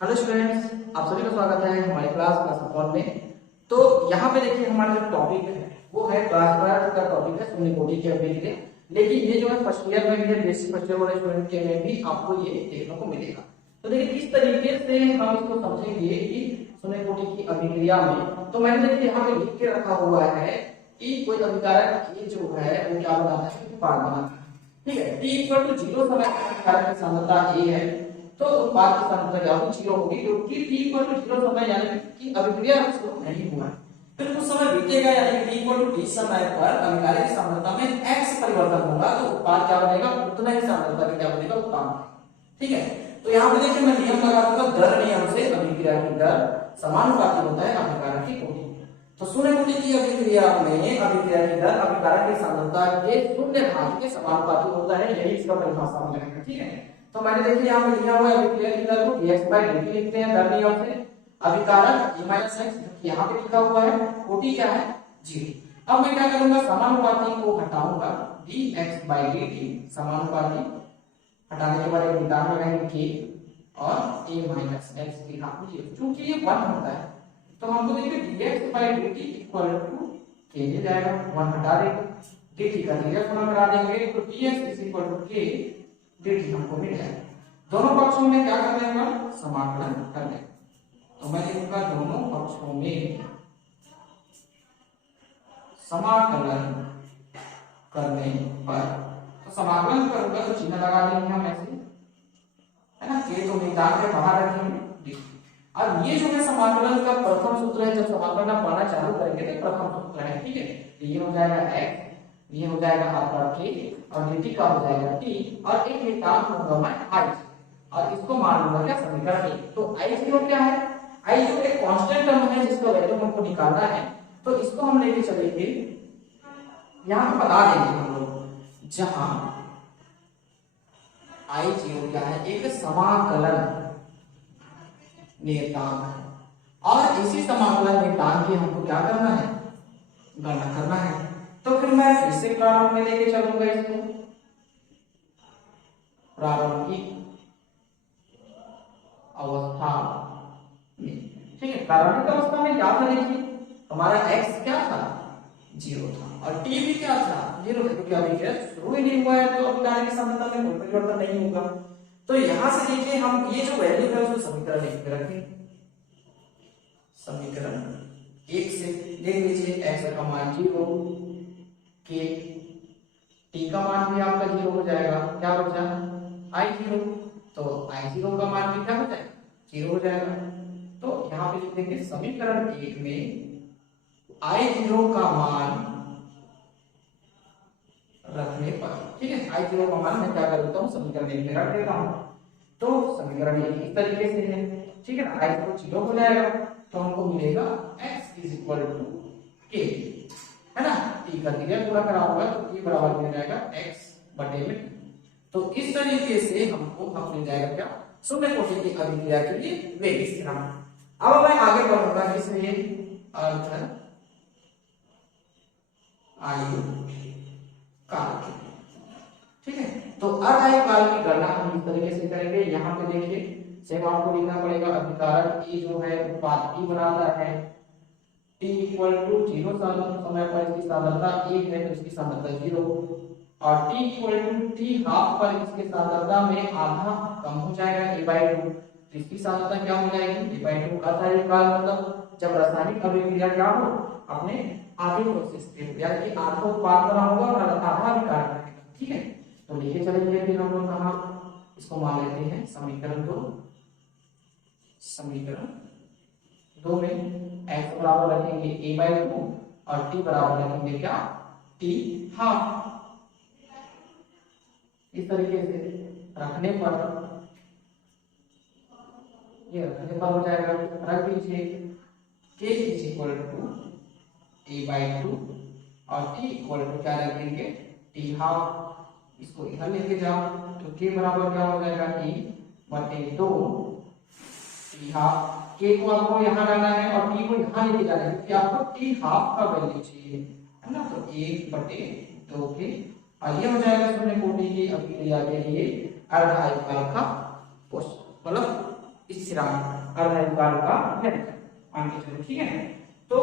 Hello students, आप सभी का स्वागत है हमारी क्लास 1 में। तो यहाँ पे देखिए हमारा जो टॉपिक है वो है क्लास 12 का टॉपिक है शून्य कोटि के अभिक्रिया। लेकिन ये जो है फर्स्ट ईयर में भी है, बेसिक फर्स्ट ईयर वाले स्टूडेंट के में भी आपको ये देखने को मिलेगा। तो देखिए किस तरीके से हम इसको समझेंगे कि शून्य कोटि की अभिक्रिया में। तो मैंने देखिए यहाँ पे लिख के रखा हुआ है कि कोई अभिकारक ये जो है वो क्या बनाता है, उत्पाद बनाता है। ठीक है, t इक्वल टू 0 समय अभिकारक की सांद्रता a है, तो उत्पाद की सांद्रता क्या होगी, 0 होगी, क्योंकि t इक्वल टू 0 समय यानी कि अभिक्रिया शुरू नहीं हुआ है। फिर कुछ समय बीतेगा यानी कि t इक्वल टू t समय पर अभिकारक की सांद्रता में x परिवर्तन होगा, तो उत्पाद क्या बनेगा, उतना ही सांद्रता का क्या बनेगा, उत्पाद। ठीक है, तो यहाँ पे देखिए मैं नियम लगा दूंगा, दर नियम से अभिक्रिया की दर समानुपाती होता है अभिकारक की कोटि। तो शून्य कोटि की अभिक्रिया में अभिक्रिया की दर अभिकारक की सांद्रता के शून्य घात के समानुपाती होता है, यही इसका परिभाषा में है। ठीक है, तो मैंने देखिए यहाँ पे लिखा हुआ है अभिक्रिया की दर को dx/dt लिखते हैं दर नियम से, अभिकारक a - x यहाँ पे लिखा हुआ है, कोटि क्या है, 0। अब मैं क्या करूंगा, समानुपाती को हटाऊंगा, dx/dt समानुपाती हटाने के बाद एक निकाल लगाएंगे k और a - x की घात 0, क्योंकि ये 1 होता है तो हमको देखिए dx/dt इक्वल टू k मिल जाएगा, 1 हटा देंगे, dt का डिफरेंस गुणा करा देंगे तो dx equal to k dt हमको मिल जाएगा। दोनों पक्षों में क्या कर देंगे, समाकलन कर देंगे। तो मैं लिखूंगा दोनों पक्षों में समाकलन करने पर, तो समाकलन करूंगा तो चिन्ह लगा देंगे हम ऐसे, है ना, k तो निकाल के बाहर रखेंगे dt। अब ये जो है समाकलन का प्रथम सूत्र है, जब समाकलन आप पढ़ना चालू करेंगे तो प्रथम सूत्र है। ठीक है, तो ये हो जाएगा x, ये हो जाएगा आपका k और dt का हो जाएगा t, और एक निकाल होगा मैं i और इसको मान लूंगा क्या, समीकरण 1। तो i0 क्या है, i0 एक कांस्टेंट टर्म है जिसका वैल्यू हमको निकालना है, तो इसको हम लेके चलेंगे, यहां पे बता देंगे हम लोग, जहां i0 क्या है, एक समाकलन नियतांक, और इसी समाकलन नियतांक की हमको क्या करना है, गणना करना है। तो फिर मैं फिर से प्रारंभ में लेके चलूंगा इसको, प्रारंभिक अवस्था में। ठीक है, प्रारंभिक अवस्था में क्या था, देखिए हमारा x क्या था, 0 था, और t भी क्या था, 0 था, क्योंकि अभी शुरू ही नहीं हुआ है तो अभिकारक की सांद्रता में कोई परिवर्तन नहीं होगा। तो यहां से देखिए हम ये जो वैल्यू है उसको समीकरण 1 में रखेंगे, समीकरण 1 से देख लीजिए x का मान 0, k, t का मान भी आपका 0 हो जाएगा, क्या बचा i0, तो i0 का मान भी क्या हो जाएगा, 0 हो जाएगा। तो यहाँ पे लिख देंगे समीकरण 1 में i0 का मान रखने पर, ठीक है, i0 का मान मैं क्या कर देता हूँ, समीकरण 1 में रख देता हूँ, तो समीकरण 1 इस तरीके से है। ठीक है ना, i0 0 हो जाएगा, तो हमको मिलेगा x इक्वल टू k, है ना, t का दिया पूरा करा होगा तो t बराबर मिल जाएगा x बटे में। तो इस तरीके से हमको मिल जाएगा क्या, शून्य कोटि की अभिक्रिया के लिए वेग स्थिरांक। अब मैं आगे बढ़ूंगा किसमें, अर्ध आयु काल के। ठीक है, तो अर्ध आयु काल की गणना हम इस तरीके से करेंगे। यहाँ पे देखिए सेम आपको लिखना पड़ेगा, अभिकारक E जो है उत्पाद E बनाता है, t इक्वल टू 0 समय पर इसकी सांद्रता 1 है तो इसकी सांद्रता 0, और t equal to t half पर इसकी सांद्रता में आधा कम हो जाएगा a/2, तो इसकी सांद्रता क्या हो जाएगी, a/2। अर्ध आयु काल मतलब जब रासायनिक अभिक्रिया क्या हो, अपने आगे प्रोसेस पे, यानी कि आधा उत्पाद बना होगा और आधा अभिकारक रहेगा। ठीक है, तो लिखे चलेंगे फिर हम लोग कहाँ, इसको मान लेते हैं समीकरण 2, समीकरण 2 में x बराबर रखेंगे a/2 और t बराबर रखेंगे क्या, t हाफ। इस तरीके से रखने पर ये रखने पर हो जाएगा, रख दीजिए k इक्वल टू a/2 और t इक्वल टू क्या रखेंगे, t हाफ। इसको इधर लेके जाओ तो k बराबर क्या हो जाएगा, a बटे 2 t हाफ। k को आपको यहाँ लाना है और t को यहाँ लेके जाना है, क्योंकि आपको t हाफ का वैल्यू चाहिए, है ना, तो 1 बटे 2 के, और ये हो जाएगा शून्य कोटि की अभिक्रिया के लिए अर्ध आयु काल का क्वेश्चन, मतलब इस तीसरा अर्धविभाग का गणित मान के चलो, ठीक है। तो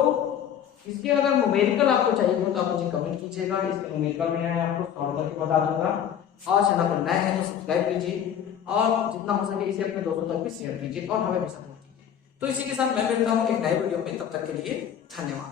इसके अगर न्यूमेरिकल आपको चाहिए हो तो आप मुझे कमेंट कीजिएगा, इसके न्यूमेरिकल में आपको सॉल्व करके बता दूंगा। और चैनल पर नए हैं तो सब्सक्राइब कीजिए और जितना हो सके इसे अपने दोस्तों तक भी शेयर कीजिए और हमें भी सपोर्ट कीजिए। तो इसी के साथ मैं मिलता हूँ एक नए वीडियो में, तब तक के लिए धन्यवाद।